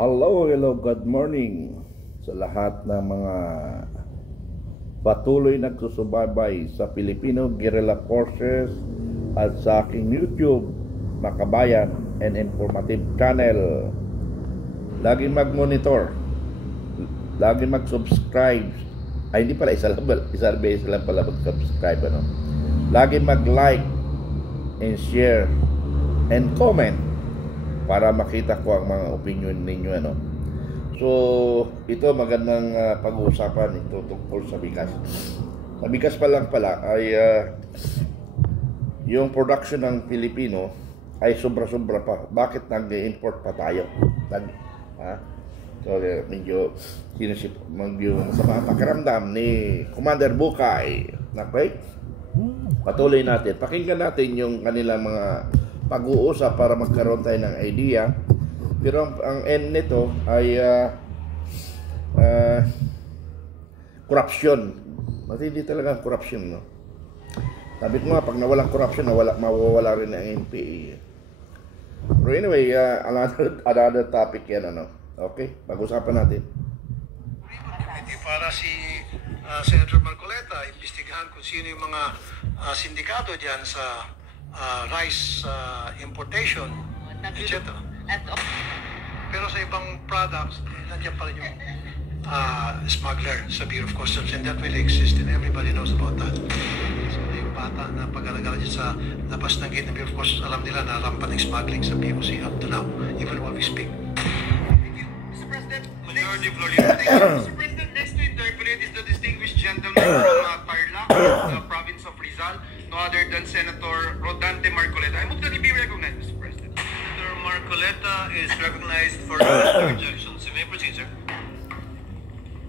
Hello, good morning sa lahat ng mga patuloy nagsusubaybay sa Filipino Guerrilla Forces at sa aking YouTube Makabayan and Informative Channel. Laging mag-monitor, laging mag-subscribe. Ay, hindi pala, isa lang pala mag-subscribe. Laging mag-like and share and comment para makita ko ang mga opinion ninyo. So, ito magandang pag-uusapan ito tungkol sa bigas. Sa bigas pa lang pala ay yung production ng Pilipino ay sobra-sobra pa. Bakit nag-import pa tayo? So, medyo masama pakiramdam ni Commander Bukay. Okay? Patuloy natin. Pakinggan natin yung kanilang mga pag-uusap para magkaroon tayo ng idea. Pero ang end nito ay corruption. Matindi talaga ang corruption, no? Sabi ko nga, pag nawalang corruption, mawawala rin ang NPA. Pero anyway, another topic yan, Okay? Pag-usapan natin. Para si Senator Marcoleta, imbestigahan kung sino yung mga sindikato dyan sa rice importation, etc. Pero sa ibang products, nandiyan pa rin yung smuggler sa Bureau of Customs, and that will exist and everybody knows about that. So yung bata na pag-alagala dyan sa labas ng gate ng Bureau of Customs, alam nila na rampan ng smuggling sa BOC up to now, even while we speak. Mr. President, Mr. President, next to interpret is the distinguished gentleman from Tarlac, the province of Rizal, no other than Senator Rodante Marcoleta. I move that he be recognized, Mr. President. Senator Marcoleta is recognized for objections. You may proceed, sir.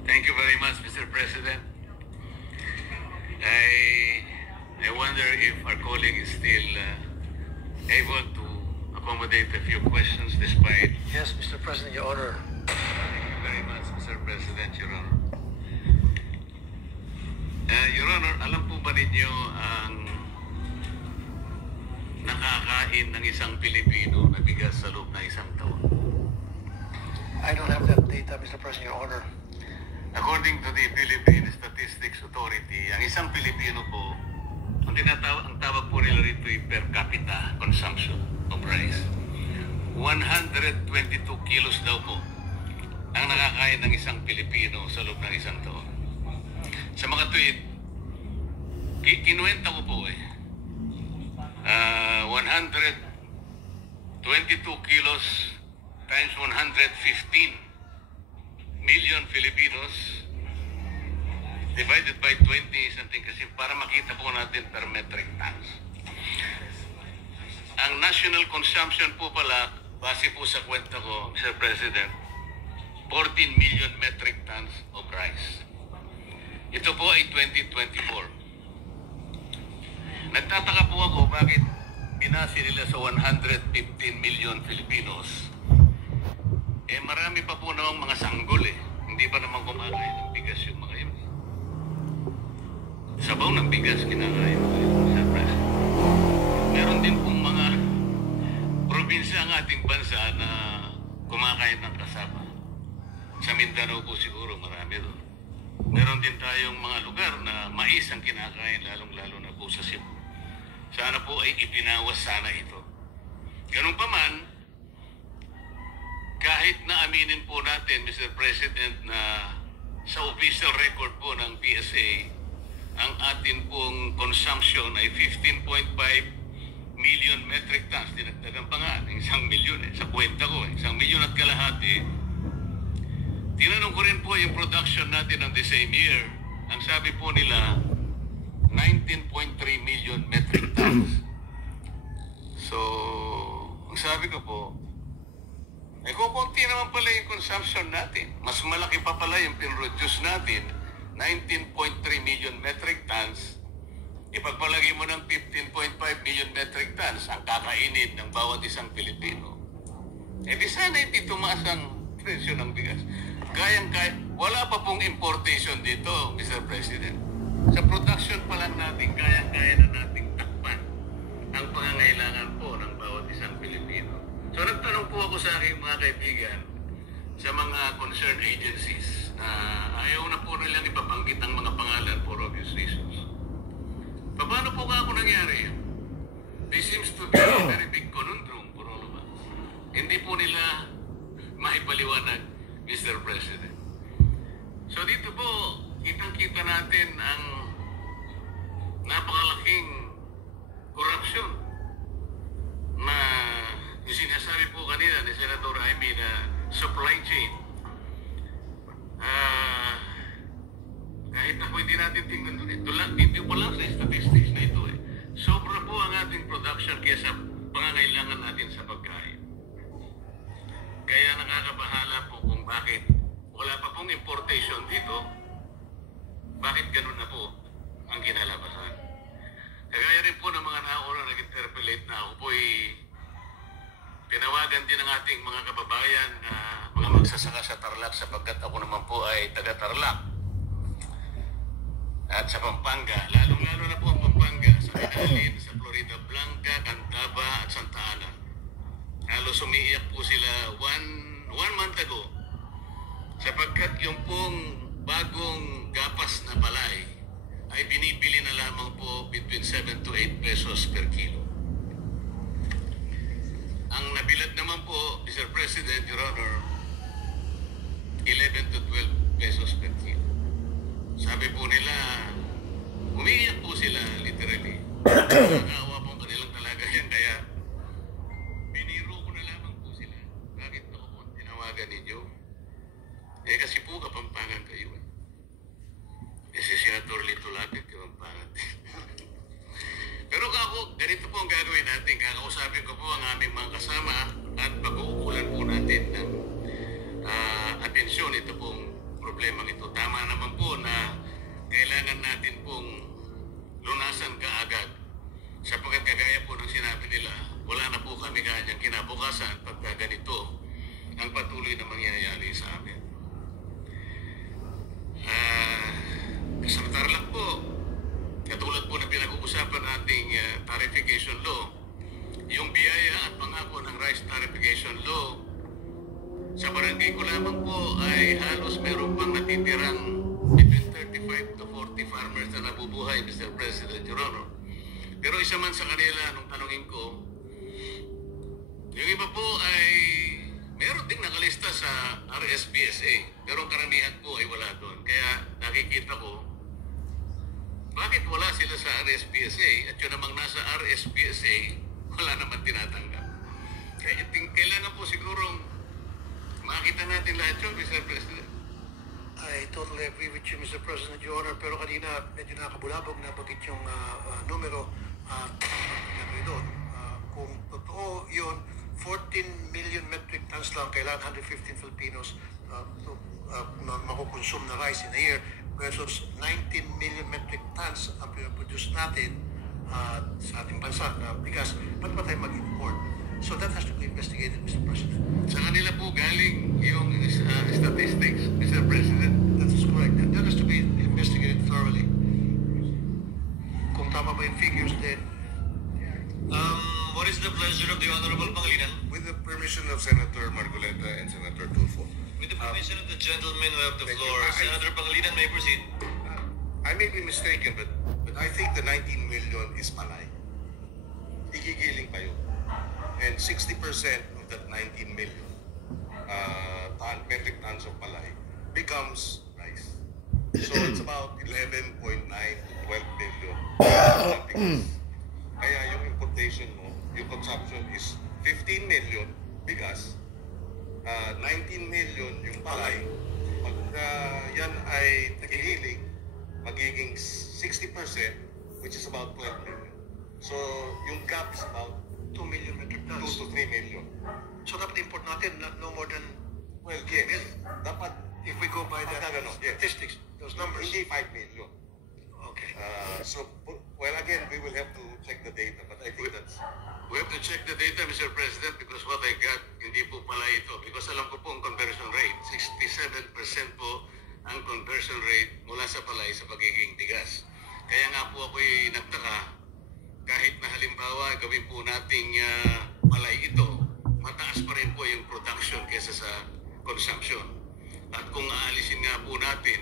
Thank you very much, Mr. President. I wonder if our colleague is still able to accommodate a few questions despite... Yes, Mr. President, Your Honor. Thank you very much, Mr. President, Your Honor. Your Honor, alam po ba ninyo ang nakakain ng isang Pilipino na bigas sa loob ng isang taon? I don't have that data, Mr. President, Your Honor. According to the Philippine Statistics Authority, ang isang Pilipino po, ang tawag po nila rito ay per capita consumption of rice. 122 kilos daw po ang nakakain ng isang Pilipino sa loob ng isang taon. Sa mga tweet, kinuwenta ko po 122 kilos times 115 million Filipinos divided by 20 something kasi para makita po natin per metric tons. Ang national consumption po pala, base po sa kwenta ko, Mr. President, 14 million metric tons of rice. Ito po ay 2024. Nagtataka po ako bakit binase nila sa 115 million Filipinos. Marami pa po namang mga sanggol Hindi pa naman kumakain ng bigas yung mga yun. Sabaw ng bigas kinakain mo Mr. President. Meron din pong mga probinsya ang ating bansa na kumakain ng kasama. Sa Mindanao po siguro marami doon. Meron din tayong mga lugar na mais ang kinakain, lalong-lalo na po sa Cebu. Sana po ay ipinawas sana ito. Ganun pa man, kahit na aminin po natin, Mr. President, na sa official record po ng PSA, ang atin pong consumption ay 15.5 million metric tons. Dinagdagan pa nga, 1 milyon Sa kwenta ko, 1 milyon at kalahati. Tinanong ko rin po yung production natin ng the same year. Ang sabi po nila, 19.3 million metric tons. So, ang sabi ko po, kukunti naman pala yung consumption natin. Mas malaki pa pala yung pinroduce natin, 19.3 million metric tons. Ipagpalagay mo ng 15.5 million metric tons ang kakainin ng bawat isang Pilipino. Di sana hindi tumaas ang presyo ng bigas. Wala pa pong importation dito, Mr. President. Sa production pa lang natin, kaya na nating takpan ang pangangailangan po ng bawat isang Pilipino. So nagtanong po ako sa aking mga kaibigan, sa mga concerned agencies na ayaw na po nilang ipabanggit ang mga pangalan for obvious reasons. Paano po nga ako nangyari yan? This seems to be a very big conundrum for all of us. Hindi po nila maipaliwanag, Mr. President. So dito po, kitang-kita natin ang napakalaking korupsyon na yung sinasabi po kanina ni Senator Jaime na supply chain. Kahit ako hindi natin tingnan doon. Hindi po lang sa statistics na ito eh. Sobra po ang ating production kaysa pangangailangan natin sa pagkain. Kaya nakakabahala po kung bakit wala pa pong importation dito, bakit ganun na po ang kinalabasan. Kagaya rin po ng mga nauna nag-interpellate na ako po'y tinawagan din ng ating mga kababayan na mga magsasaka sa Tarlac sapagkat ako naman po ay taga-Tarlac. At sa Pampanga, lalong-lalo na po ang Pampanga, sa Pinalin, sa Florida Blanca, Cantaba at Santa Ana. Halos umiiyak po sila one month ago sapagkat yung pong bagong gapas na palay ay binibili na lamang po between 7 to 8 pesos per kilo. Ang nabilad naman po, Mr. President, Your Honor, 11 to 12 pesos per kilo. Sabi po nila, umiiyak po sila, literally. Nakakaawa po kanilang kalagayan, kaya biniro ko na lamang po sila. Bakit ako po tinawagan ninyo? Eh kasi po Kapampangan kayo eh. Si Senator Lito Lapid, Kapampangan. Pero ako, ganito po ang gagawin natin. Kakausapin ko po ang aming mga kasama at pag-uukulan po natin ng atensyon ito pong problemang ito. Tama naman po na kailangan natin pong lunasan kaagad. Sapagkat kagaya po ng sinabi nila, wala na po kami kanyang kinabukasan pagka ganito ang patuloy na mangyayari sa amin. Sa Tarlac po, katulad po na pinag-uusapan nating tarification law, yung biyaya at pangako ng rice tarification law, sa barangay ko lamang po ay halos meron pang natitirang between 35 to 40 farmers na nabubuhay, Mr. President, Your Honor. Pero isa man sa kanila, nung tanongin ko, yung iba po ay meron ding nakalista sa RSPSA, pero karamihan po ay wala doon. Kaya nakikita ko, bakit wala sila sa RSPSA at yun namang nasa RSPSA, wala naman tinatanggap. Kaya kailangan po sigurong makita natin lahat yun, Mr. President. I totally agree with you, Mr. President, Your Honor. Pero kanina, medyo nakabulabog na bagit yung numero doon. Kung totoo yun, 14 million metric tons lang kailangan 115 Filipinos makukonsume na rice in a year versus 19 million metric tons ang produce natin sa ating bansa na bigas. Ba't pa tayo mag-import? So that has to be investigated, Mr. President. Sa kanila po galing yung statistics, Mr. President. That is correct. That has to be investigated thoroughly. Kung tama ba yung figures then. What is the pleasure of the Honorable Pangilinan? With the permission of Senator Marcoleta and Senator Tulfo. With the permission of the gentleman who have the Thank floor, you. Senator Pangilinan may proceed. I may be mistaken, but I think the 19 million is palay. Igigiling kayo. And 60% of that 19 million metric tons of palay becomes rice. So it's about 11.9 to 12 million. Kaya yung importation mo, yung consumption is 15 million bigas, 19 million yung palay. Pag yan ay nagigiling, magiging 60%, which is about 12 million. So yung gap is about 2 million metric 2 tons. to 3 million. So dapat import natin no more than, Well, yes. Dapat, if we go by the yes. statistics, those numbers. Hindi 5 million. Okay. So, well, again, we will have to check the data, but I think that's... We have to check the data, Mr. President, because what I got, hindi po pala ito. Because alam ko po ang conversion rate, 67% po ang conversion rate mula sa palay sa pagiging bigas. Kaya nga po ako'y nagtaka, kahit na halimbawa gawin po nating palay ito, mataas pa rin po yung production kesa sa consumption. At kung aalisin nga po natin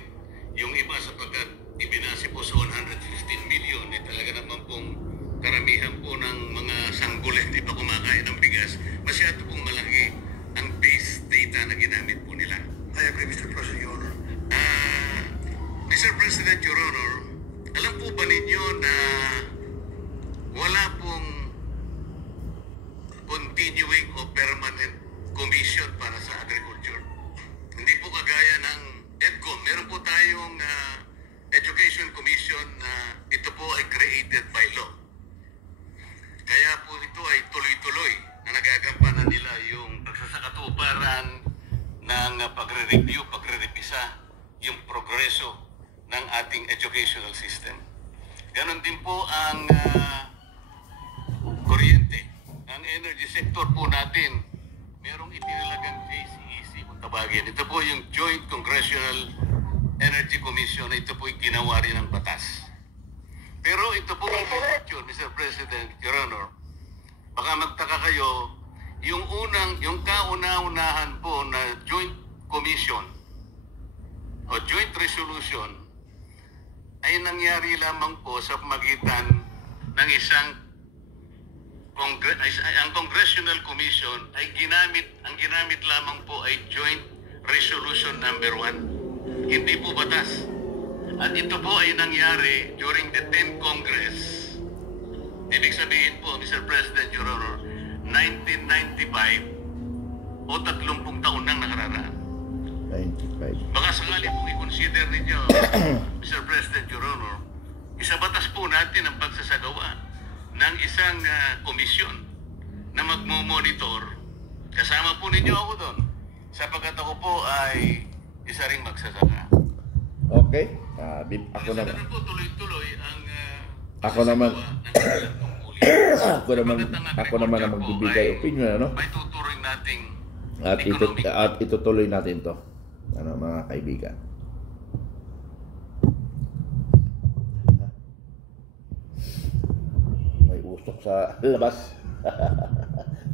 yung iba sapagkat ibinase po sa 115 million, talaga naman pong karamihan po ng mga sanggol hindi pa kumakain ng bigas, masyado pong malaki ang base data na ginamit po nila. I agree, Mr. President, Your Honor. Mr. President, Your Honor, alam po ba ninyo na wala pong continuing o permanent commission para sa agriculture? Hindi po kagaya ng EDCOM. Meron po tayong Education Commission na ito po ay created by law. Kaya po ito ay tuloy-tuloy na nagagampanan nila yung pagsasakatuparan ng pagre-review, pagre-revisa yung progreso ng ating educational system. Ganon din po ang kuryente. Ang energy sector po natin, merong itinalagang JCEC kung tawagin. Ito po yung Joint Congressional Energy Commission na ito po ginawa rin ng batas. Pero ito po ang question, Mr. President, Your Honor, baka magtaka kayo, yung kauna-unahan po na Joint Commission o Joint Resolution ay nangyari lamang po sa pamagitan ng isang ang Congressional Commission ay ang ginamit lamang po ay Joint Resolution number 1. Hindi po batas. At ito po ay nangyari during the 10th Congress. Ibig sabihin po, Mr. President, Your Honor, 1995 o 30 taon nang nakararaan. 95. Baka sakali pong i-consider ninyo, Mr. President, Your Honor, isa batas po natin ang pagsasagawa ng isang komisyon na magmo-monitor. Kasama po ninyo ako doon sapagkat ako po ay isa ring magsasaka. Okay. Ako naman. Po tuloy-tuloy ang Ako naman ang magbibigay opinion, ano? May tuturing nating At itutuloy natin to, mga kaibigan. May usok sa labas.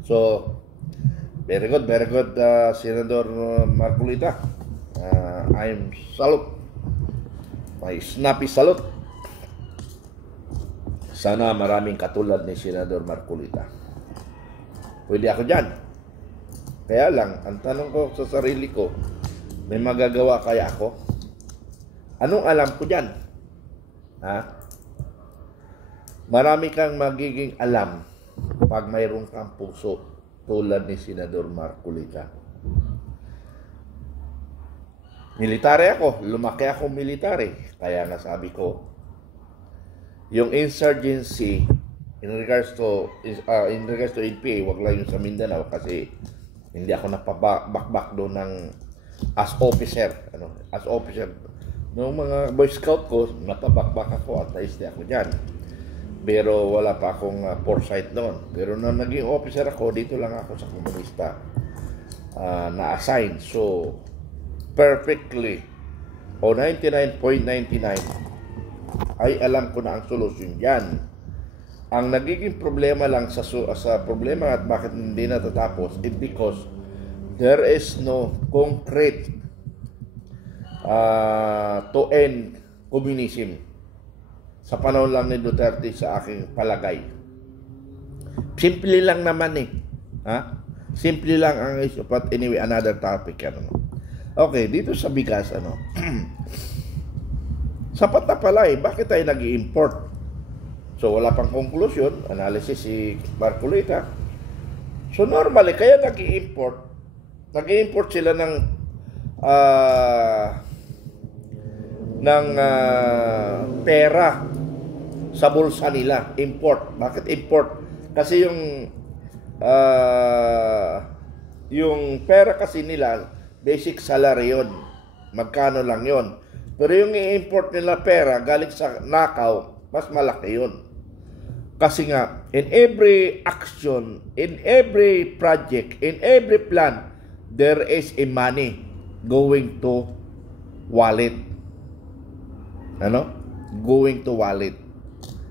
So, very good, Senador Marcolita. I'm salute. May snappy salute. Sana maraming katulad ni Senador Marcolita. Pwede ako dyan. Kaya lang, ang tanong ko sa sarili ko, may magagawa kaya ako? Anong alam ko dyan? Marami kang magiging alam pag mayroon kang puso tulad ni Senador Marcolita. Military ako, lumaki ako military. Kaya nasabi ko, yung insurgency in regards to NPA, wag lang yung sa Mindanao kasi hindi ako napabakbak doon ng as officer. As officer. Noong mga Boy Scout ko, napabakbak ako at least ako dyan. Pero wala pa akong foresight doon. Pero nung naging officer ako, dito lang ako sa komunista na-assign. So, perfectly o 99.99 ay alam ko na ang solusyon dyan. Ang nagiging problema lang sa problema at bakit hindi natatapos is because there is no concrete to end communism sa panahon lang ni Duterte sa aking palagay. Simple lang naman simple lang ang issue, but anyway, another topic. Okay, dito sa bigas, sapat na pala bakit tayo nag-i-import? So, wala pang conclusion, analysis si Marcolita. So, normally, kaya nag-i-import sila ng pera sa bulsa nila. Import. Bakit import? Kasi yung pera kasi nila, basic salary yun. Magkano lang yun. Pero yung i-import nila pera galing sa nakaw, mas malaki yun. Kasi nga, in every action, in every project, in every plan, there is a money going to wallet. Going to wallet.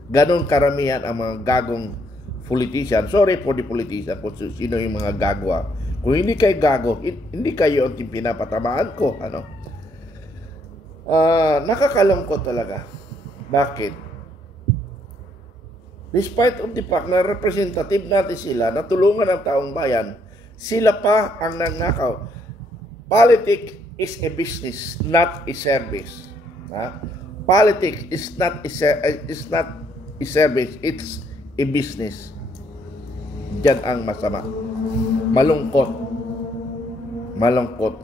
Ganon karamihan ang mga gagong politician. Sorry for the politician kung sino yung mga gagwa. Kung hindi kayo gago, hindi kayo ang pinapatamaan ko. Nakakalungkot talaga. Bakit? Despite of the fact na representative natin sila, na tulungan ng taong bayan, sila pa ang nagnakaw. Politics is a business, not a service. Politics is not a service, it's a business. Diyan ang masama. Malungkot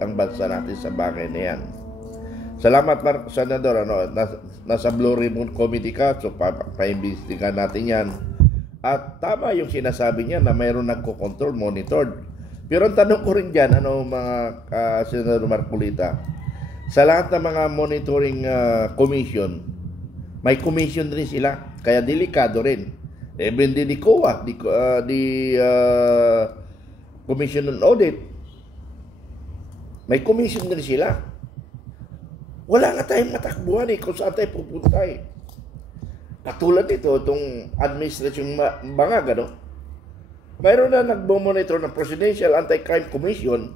ang bansa natin sa bagay na yan. Salamat, Senador. Nasa Blue Ribbon Committee ka, so paimbestigahan natin yan. At tama yung sinasabi niya na mayroon nagko-control, monitored. Pero ang tanong ko rin dyan, mga Senador Marcolita, sa lahat ng mga monitoring commission, may commission rin sila. Kaya delikado rin. Even di COA, Commission on Audit, may commission din sila. Wala nga tayong matakbuhan kung saan tayo pupunta Katulad nito, itong administration bangag, mayroon na nagbo-monitor ng Presidential Anti-Crime Commission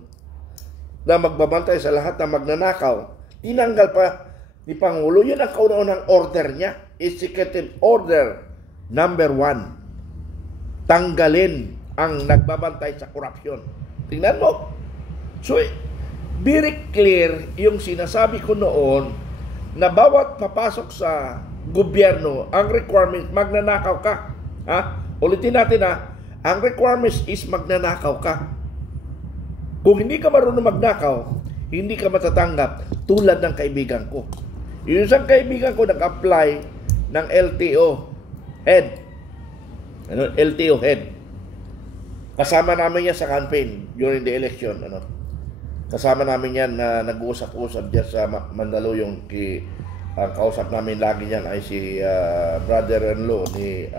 na magbabantay sa lahat ng magnanakaw. Tinanggal pa ni Pangulo. Yun ang kauna-unang order niya. Executive Order Number 1. Tanggalin ang nagbabantay sa korupsyon. Tingnan mo. So, very clear yung sinasabi ko noon na bawat papasok sa gobyerno, ang requirement, magnanakaw ka. Ulitin natin ang requirements is magnanakaw ka. Kung hindi ka marunong magnakaw, hindi ka matatanggap tulad ng kaibigan ko. Yung isang kaibigan ko nag-apply ng LTO head. LTO head. Kasama namin yan sa campaign during the election. Kasama namin yan na nag-uusap-usap dyan sa Mandaluyong. Ang kausap namin lagi yan ay si brother-in-law ni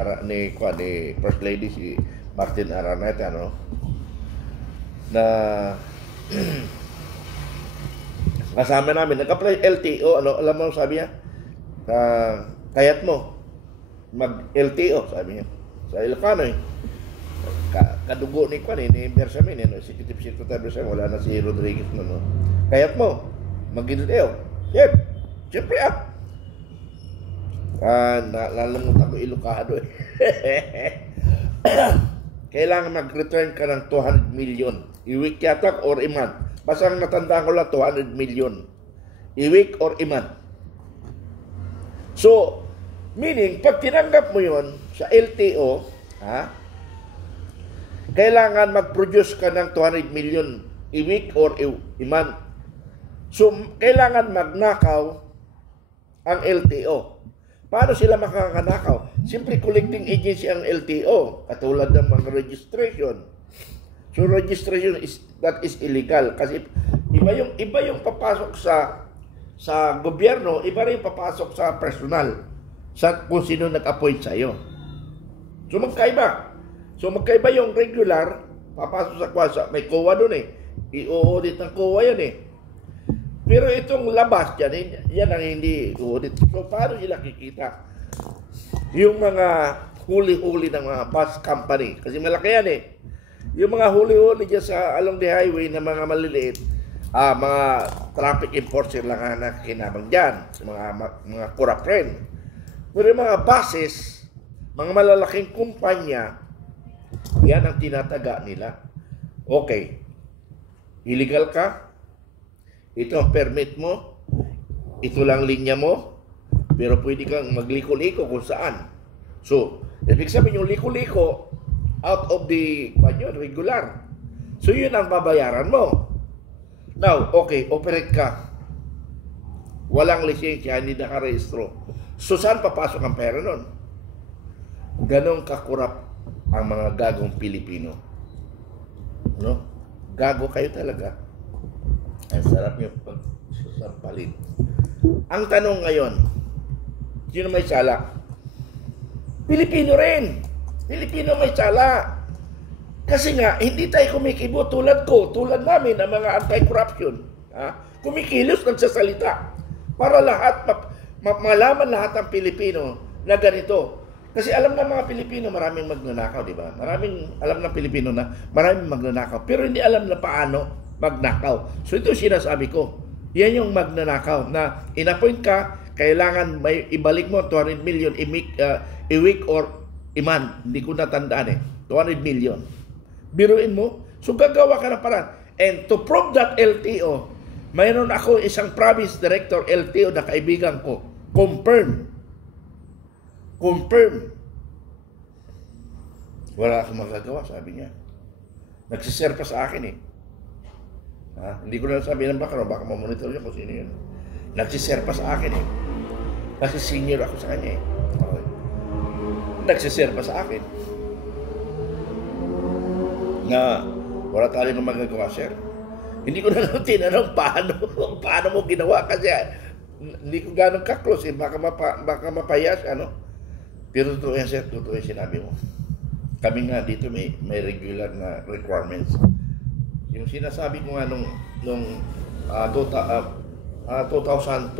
First Lady, si Martin Araneta, na kasama namin. Nag-apply LTO, alam mo sabi niya? Kayat mo mag-LTO, sabi niya. Sa Ilocano kadugo ni Bersamin, Executive Secretary Bersamin, wala na si Rodriguez Kayat mo mag-LTO. Siyempre nalamutan ko Ilocano Kailangan mag-return ka ng 200 million. I-week yata or i-month. Basta ang natandaan ko lang 200 million. I-week or i-month. So, meaning, pag tinanggap mo yon sa LTO, kailangan mag-produce ka ng 200 million i-week or i-month. So, kailangan magnakaw ang LTO. Paano sila makakanakaw? Simple collecting agency ang LTO, katulad ng mga registration. So, registration that is illegal kasi iba yung papasok sa gobyerno, iba rin papasok sa personal, sa kung sino nag-appoint sa iyo. So, magkaiba yung regular, papasok sa kwasa, may COA doon i-audit ng COA yan Pero itong labas dyan, yan ang hindi audit. So, paano sila kikita? Yung mga huli-huli ng mga bus company, kasi malaki yan Yung mga huli-huli dyan sa along the highway na mga maliliit, mga traffic enforcer lang ang nakinabang dyan, mga corrupt rin. Pero yung mga buses, mga malalaking kumpanya, yan ang tinataga nila. Okay, illegal ka, ito ang permit mo, ito lang linya mo, pero pwede kang magliko-liko kung saan. So, ibig sabihin yung liko-liko, out of the regular. So, yun ang babayaran mo. Now, okay, operate ka. Walang lisensya, hindi nakarehistro. So, saan papasok ang pera nun? Ganon kakurap ang mga gagong Pilipino. Gago kayo talaga. Ang sarap nyo pagsasampalin. Ang tanong ngayon, sino may sala? Pilipino rin. Pilipino may sala. Kasi nga, hindi tayo kumikibo tulad namin ang mga anti-corruption. Kumikilos nagsasalita para lahat, malaman lahat ng Pilipino na ganito. Kasi alam ng mga Pilipino, maraming magnanakaw, di ba? Alam ng Pilipino na maraming magnanakaw. Pero hindi alam na paano magnakaw. So ito sinasabi ko. Yan yung magnanakaw na in-appoint ka, kailangan may ibalik mo 200 million a week or a month. Hindi ko natandaan eh. 200 million. Biruin mo. So gagawa ka ng paraan. And to prove that LTO, mayroon ako isang province director LTO na kaibigan ko. Confirm. Wala akong magagawa, sabi niya. Nagsishare pa sa akin eh. Hindi ko na sabi ng baka mamonitor niya kung sino yun. Nagsishare pa sa akin eh. Kasi senior ako sa kanya eh. Okay. Nagsishare pa sa akin. Na wala tayong magagawa, sir. Hindi ko na tinanong paano mo ginawa kasi hindi ko ganong ka-close eh. Baka mapayas, ano. Pero totoo yan, sir. Totoo yung sinabi mo. Kami nga dito may regular na requirements. Yung sinasabi ko nga nung 2004,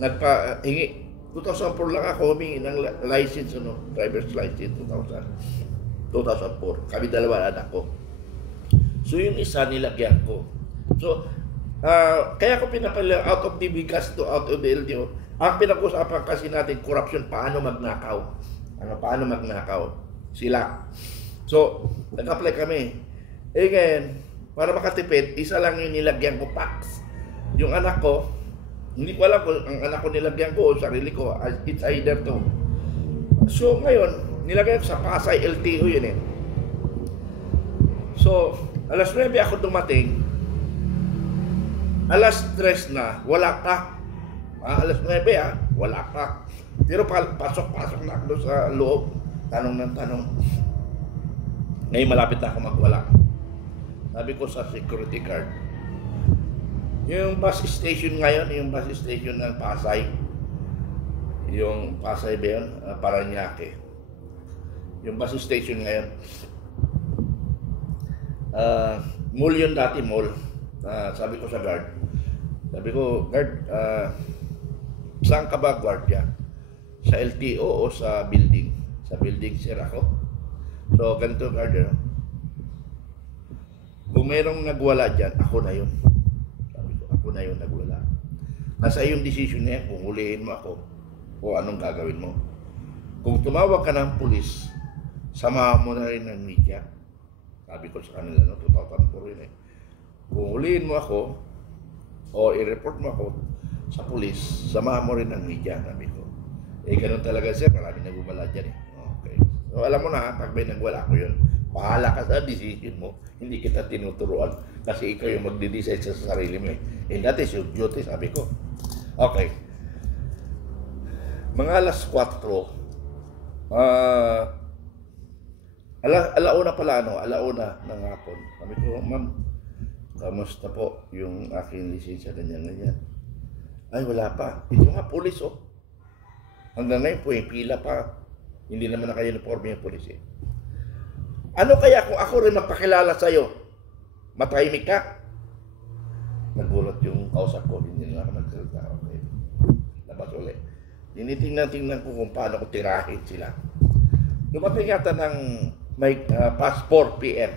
nagpahingi. 2004 lang ako humingi ng license, driver's license, 2004. Kami dalawa anak ko. So yung isa nilagyan ko. So, kaya ko pinapala out of the bigas to out of the LTO. Ang pinag-usapan kasi natin, corruption, paano magnakaw. Paano magnakaw? Sila. So, nag-apply kami. Ngayon, para makatipid, isa lang yung nilagyan ko, PAX. Yung anak ko, hindi ko alam kung ang anak ko nilagyan ko o sarili ko. It's either to. So, ngayon, nilagyan ko sa Pasay LTO yun eh. So, alas 9 ako dumating. Alas 3 na, wala ka. Alas 9 wala ka. Pero pasok-pasok na ako sa loob. Tanong ng tanong. Ngayon malapit na ako magwala. Sabi ko sa security guard, yung bus station ngayon, yung bus station ng Pasay, yung Pasay ba yun? Paranaque. Yung bus station ngayon, mall yun dati, mall. Sabi ko sa guard, guard, saan ka ba guardia? Sa LTO o sa building? Sa building, sir, ako. So, ganito, guard, kung mayroong nagwala dyan, ako na yun. Sabi ko, ako na yun nagwala. Nasa yung decision niya kung hulihin mo ako o anong gagawin mo. Kung tumawag ka ng pulis, samahan mo na rin ng media. Sabi ko sa kanila, 2004 rin eh. Kung hulihin mo ako o i-report mo ako sa pulis, samahan mo rin ng media, sabi ko. Ganun talaga, sir, maraming nagumala dyan eh. Okay. So, alam mo na, pag may nagwala ko yun, bahala ka sa decision mo, hindi kita tinuturuan kasi ikaw yung magde-decide sa sarili mo eh. That is your duty, sabi ko. Okay. Mga alas 4, alauna pala, alauna ng hapon. Sabi ko, ma'am, kamusta po yung aking lisensya, ganyan. Ay, wala pa. Ito nga, pulis, oh. Hanggang ngayon po, pila pa. Hindi naman naka-uniforme yung pulis, eh. Ano kaya kung ako rin magpakilala sa'yo? Matahimik ka? Nagulat yung kausap ko, hindi na ako nagsalita. Okay. Labas ulit. Tinitingnan ko kung paano ko tirahin sila. Dumating yata ng may passport PM.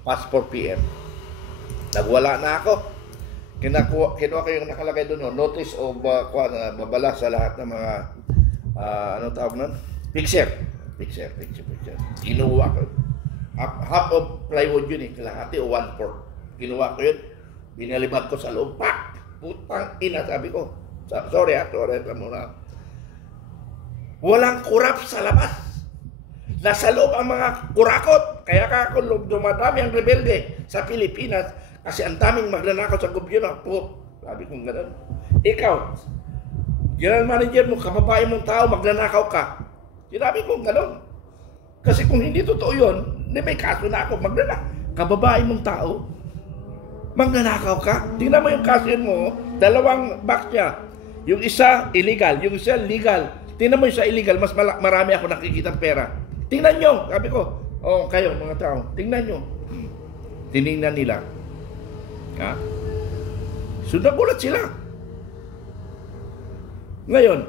Passport PM. Nagwala na ako. Kinuha ko yung nakalagay doon, notice of babala sa lahat ng mga ano tawag nun? Picture. Kinuha ko. Half of plywood yun eh, kalahati o 1/4. Kinuha ko yun, binalibag ko sa loob. Pak! Putang ina, sabi ko. Sorry muna. Walang kurap sa labas. Nasa loob ang mga kurakot. Kaya ako dumadami ang rebelde sa Pilipinas. Kasi ang daming magnanakaw sa gobyerno. Sabi kong gano'n. Ikaw, general manager mo, kababae mong tao, magnanakaw ka. Sinabi kong gano'n. Kasi kung hindi totoo yun, may kaso na ako. Kababae mong tao, magnanakaw ka. Tingnan mo yung kaso yun mo, dalawang box niya. Yung isa, illegal. Yung isa, legal. Tingnan mo yung isa, illegal. Mas marami ako nakikita pera. Tingnan nyo. Sabi ko, kayo mga tao, tingnan nyo. Tinignan nila. So nagulat sila. Ngayon,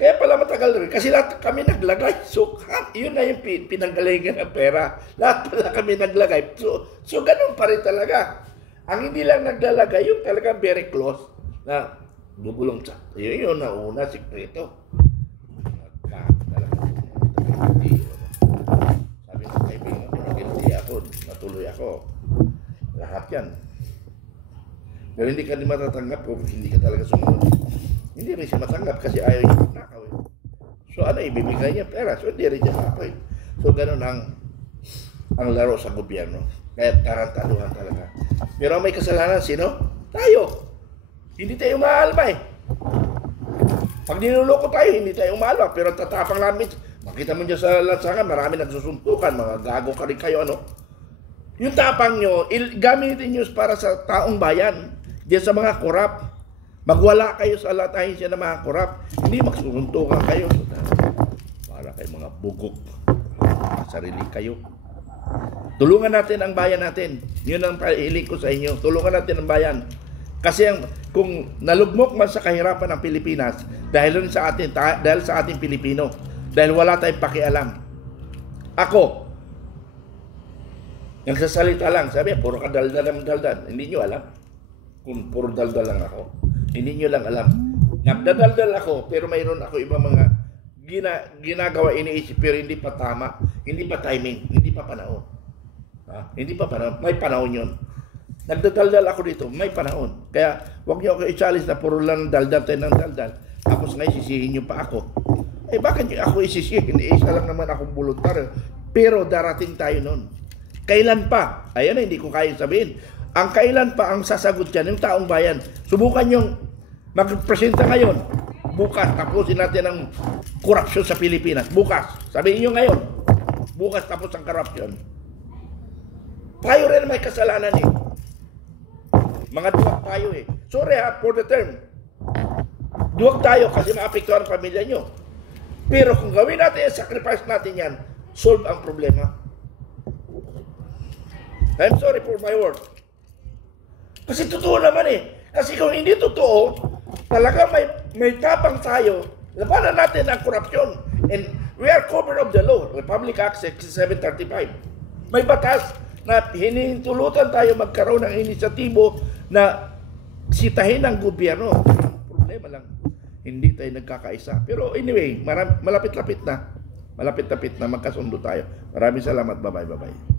Kaya pala matagal rin. Kasi lahat kami naglagay. So, yun na yung pinanggalingan ng pera. Lahat pala kami naglagay. So ganun pa rin talaga. Ang hindi lang naglalagay, yung talaga very close na bubulong sa. Yun nauna, sikreto. Sabi ng kaibigan, hindi ako, natuloy ako. Lahat yan. Pero hindi ka matatanggap kung hindi ka talaga sumunod. Hindi rin siya matanggap kasi ayaw niya magnakaw. So ano, ibibigay niya pera. So hindi rin siya makoy. So ganun ang laro sa gobyerno. Kaya tarantaduhan talaga. Pero may kasalanan, sino? Tayo. Hindi tayo maalma eh. Pag ninuloko tayo, hindi tayo maalma. Pero tatapang namin, makita mo dyan sa lansangan, marami nagsusuntukan, mga gago ka rin kayo, ano? Yung tapang nyo, gamitin nyo para sa taong bayan. Diyan sa mga korap. Magwala kayo sa latahin siya ng mga korap. Hindi magsusuntukan kayo. Para kayo mga bugok. Sarili kayo. Tulungan natin ang bayan natin. Yun ang hiling ko sa inyo. Tulungan natin ang bayan. Kasi kung nalugmok man sa kahirapan ng Pilipinas, dahil sa ating Pilipino, dahil wala tayong pakialam. Ako, nagsasalita lang, sabi, puro ka daldal. Hindi nyo alam kung puro daldal lang ako. Hindi nyo lang alam. Nagdadaldal ako, pero mayroon ako ibang mga ginagawa, iniisip, pero hindi pa tama, hindi pa timing, hindi pa panahon. Hindi pa panahon. May panahon yun. Nagdadaldal ako dito, may panahon. Kaya huwag niyo ako i-challenge na puro lang daldal tayo ng daldal. Tapos ngayon sisihin niyo pa ako. Eh bakit niyo ako isisihin? Isa lang naman akong voluntaryo. Pero darating tayo nun. Kailan pa? Ayan na, hindi ko kaya sabihin. Ang kailan pa ang sasagot dyan, yung taong bayan. Subukan yung magpresenta ngayon. Bukas, tapusin natin ang korupsyon sa Pilipinas. Bukas. Sabihin nyo ngayon. Bukas tapos ang korupsyon. Tayo rin may kasalanan eh. Mga duwag tayo eh. Sorry for the term. Duwag tayo kasi maapektuhan ang pamilya nyo. Pero kung gawin natin yan, sacrifice natin yan, solve ang problema. I'm sorry for my word. Kasi totoo naman eh. Kasi kung hindi totoo, talaga may tapang tayo, labanan natin ang korupsyon. And we are covered of the law. Republic Act 6735. May batas na hinihintulutan tayo magkaroon ng inisyatibo na sitahin ng gobyerno. Problema lang, hindi tayo nagkakaisa. Pero anyway, malapit-lapit na. Malapit-lapit na magkasundo tayo. Maraming salamat. Bye-bye.